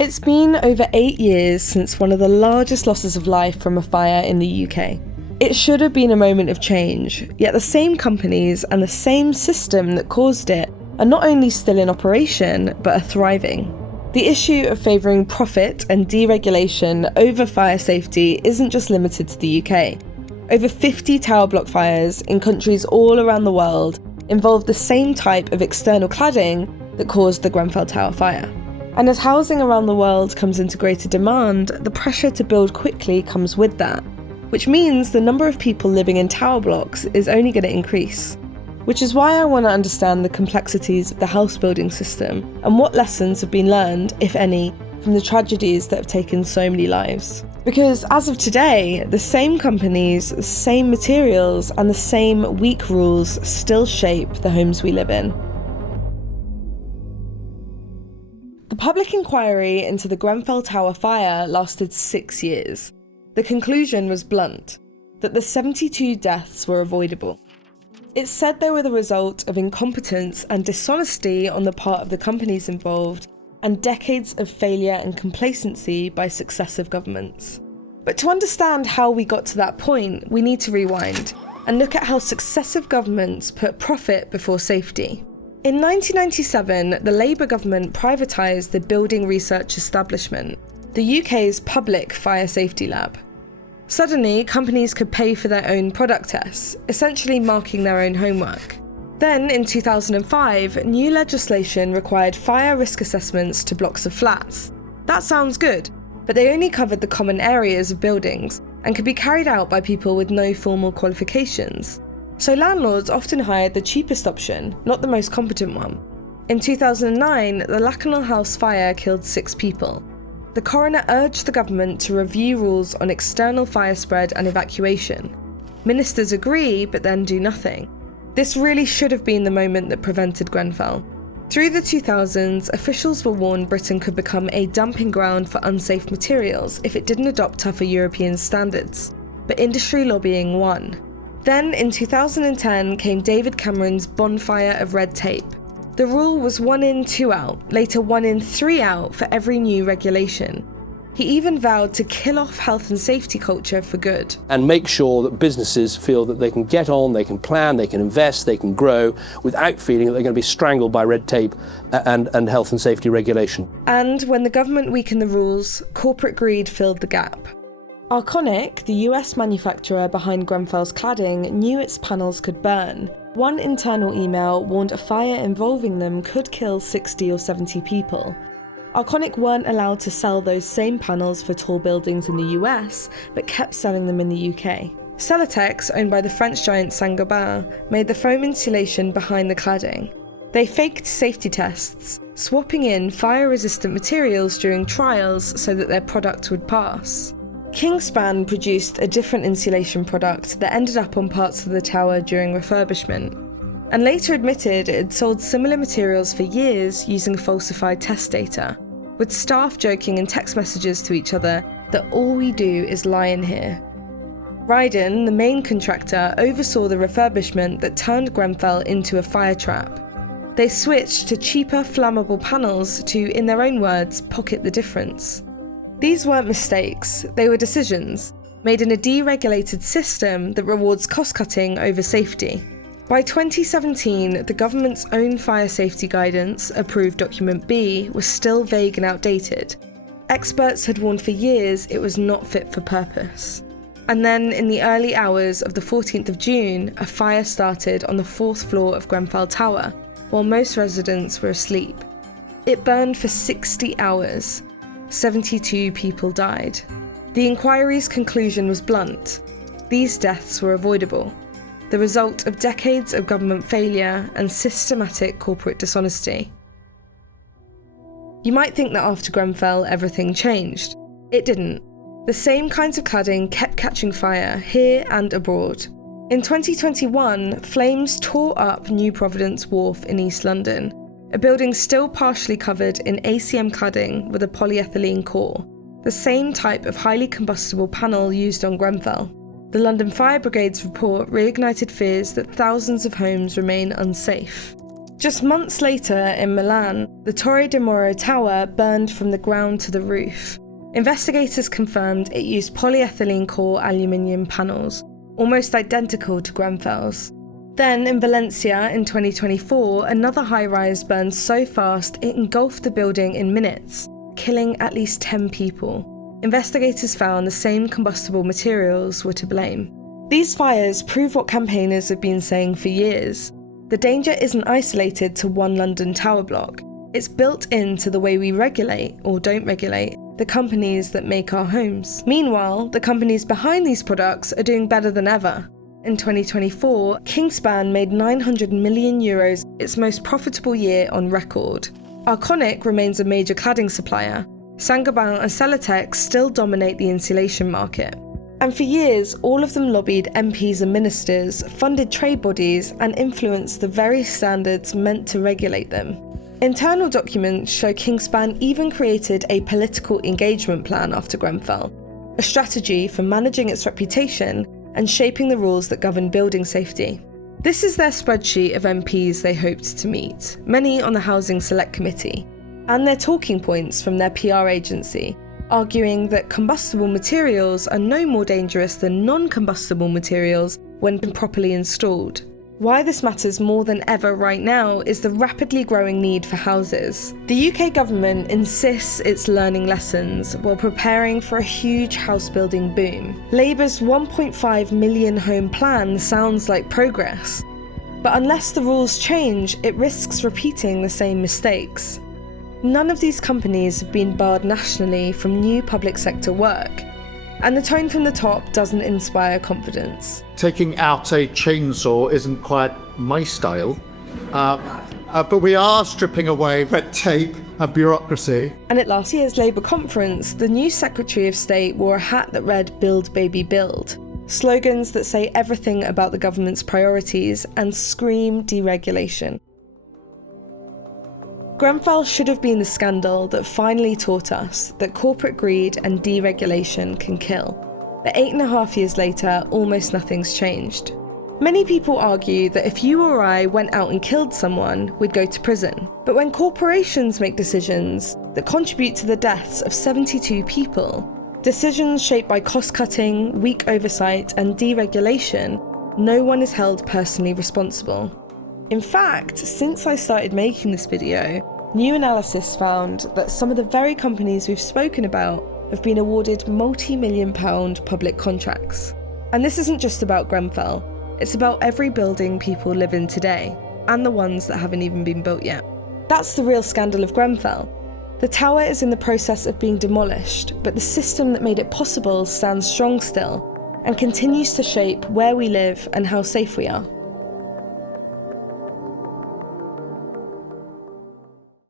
It's been over 8 years since one of the largest losses of life from a fire in the UK. It should have been a moment of change, yet the same companies and the same system that caused it are not only still in operation, but are thriving. The issue of favouring profit and deregulation over fire safety isn't just limited to the UK. Over 50 tower block fires in countries all around the world involved the same type of external cladding that caused the Grenfell Tower fire. And as housing around the world comes into greater demand, the pressure to build quickly comes with that, which means the number of people living in tower blocks is only going to increase. Which is why I want to understand the complexities of the house building system and what lessons have been learned, if any, from the tragedies that have taken so many lives. Because as of today, the same companies, the same materials, and the same weak rules still shape the homes we live in. The public inquiry into the Grenfell Tower fire lasted 6 years. The conclusion was blunt, that the 72 deaths were avoidable. It's said they were the result of incompetence and dishonesty on the part of the companies involved, and decades of failure and complacency by successive governments. But to understand how we got to that point, we need to rewind and look at how successive governments put profit before safety. In 1997, the Labour government privatised the Building Research Establishment, the UK's public fire safety lab. Suddenly, companies could pay for their own product tests, essentially marking their own homework. Then, in 2005, new legislation required fire risk assessments to blocks of flats. That sounds good, but they only covered the common areas of buildings and could be carried out by people with no formal qualifications. So landlords often hired the cheapest option, not the most competent one. In 2009, the Lakanal House fire killed 6 people. The coroner urged the government to review rules on external fire spread and evacuation. Ministers agree, but then do nothing. This really should have been the moment that prevented Grenfell. Through the 2000s, officials were warned Britain could become a dumping ground for unsafe materials if it didn't adopt tougher European standards. But industry lobbying won. Then, in 2010, came David Cameron's bonfire of red tape. The rule was 1 in, 2 out, later 1 in, 3 out for every new regulation. He even vowed to kill off health and safety culture for good. And make sure that businesses feel that they can get on, they can plan, they can invest, they can grow without feeling that they're going to be strangled by red tape and health and safety regulation. And when the government weakened the rules, corporate greed filled the gap. Arconic, the US manufacturer behind Grenfell's cladding, knew its panels could burn. One internal email warned a fire involving them could kill 60 or 70 people. Arconic weren't allowed to sell those same panels for tall buildings in the US, but kept selling them in the UK. Celotex, owned by the French giant Saint-Gobain, made the foam insulation behind the cladding. They faked safety tests, swapping in fire-resistant materials during trials so that their product would pass. Kingspan produced a different insulation product that ended up on parts of the tower during refurbishment, and later admitted it had sold similar materials for years using falsified test data, with staff joking in text messages to each other that all we do is lie in here. Rydon, the main contractor, oversaw the refurbishment that turned Grenfell into a fire trap. They switched to cheaper flammable panels to, in their own words, pocket the difference. These weren't mistakes, they were decisions, made in a deregulated system that rewards cost-cutting over safety. By 2017, the government's own fire safety guidance, approved Document B, was still vague and outdated. Experts had warned for years it was not fit for purpose. And then, in the early hours of the 14th of June, a fire started on the 4th floor of Grenfell Tower, while most residents were asleep. It burned for 60 hours. 72 people died. The inquiry's conclusion was blunt. These deaths were avoidable, the result of decades of government failure and systematic corporate dishonesty. You might think that after Grenfell everything changed. It didn't. The same kinds of cladding kept catching fire here and abroad. In 2021, flames tore up New Providence Wharf in East London, a building still partially covered in ACM cladding with a polyethylene core, the same type of highly combustible panel used on Grenfell. The London Fire Brigade's report reignited fears that thousands of homes remain unsafe. Just months later in Milan, the Torre de Moro Tower burned from the ground to the roof. Investigators confirmed it used polyethylene core aluminium panels, almost identical to Grenfell's. Then, in Valencia in 2024, another high-rise burned so fast it engulfed the building in minutes, killing at least 10 people. Investigators found the same combustible materials were to blame. These fires prove what campaigners have been saying for years. The danger isn't isolated to one London tower block. It's built into the way we regulate, or don't regulate, the companies that make our homes. Meanwhile, the companies behind these products are doing better than ever. In 2024, Kingspan made €900 million, its most profitable year on record. Arconic remains a major cladding supplier. Saint-Gobain and Celotex still dominate the insulation market. And for years, all of them lobbied MPs and ministers, funded trade bodies, and influenced the very standards meant to regulate them. Internal documents show Kingspan even created a political engagement plan after Grenfell, a strategy for managing its reputation and shaping the rules that govern building safety. This is their spreadsheet of MPs they hoped to meet, many on the Housing Select Committee, and their talking points from their PR agency, arguing that combustible materials are no more dangerous than non-combustible materials when properly installed. Why this matters more than ever right now is the rapidly growing need for houses. The UK government insists it's learning lessons while preparing for a huge house building boom. Labour's 1.5 million home plan sounds like progress, but unless the rules change, it risks repeating the same mistakes. None of these companies have been barred nationally from new public sector work, and the tone from the top doesn't inspire confidence. Taking out a chainsaw isn't quite my style, but we are stripping away red tape and bureaucracy. And at last year's Labour conference, the new Secretary of State wore a hat that read "Build, Baby, Build," slogans that say everything about the government's priorities and scream deregulation. Grenfell should have been the scandal that finally taught us that corporate greed and deregulation can kill. But 8.5 years later, almost nothing's changed. Many people argue that if you or I went out and killed someone, we'd go to prison. But when corporations make decisions that contribute to the deaths of 72 people, decisions shaped by cost-cutting, weak oversight, and deregulation, no one is held personally responsible. In fact, since I started making this video, new analysis found that some of the very companies we've spoken about have been awarded multi-million-pound public contracts. And this isn't just about Grenfell, it's about every building people live in today, and the ones that haven't even been built yet. That's the real scandal of Grenfell. The tower is in the process of being demolished, but the system that made it possible stands strong still, and continues to shape where we live and how safe we are.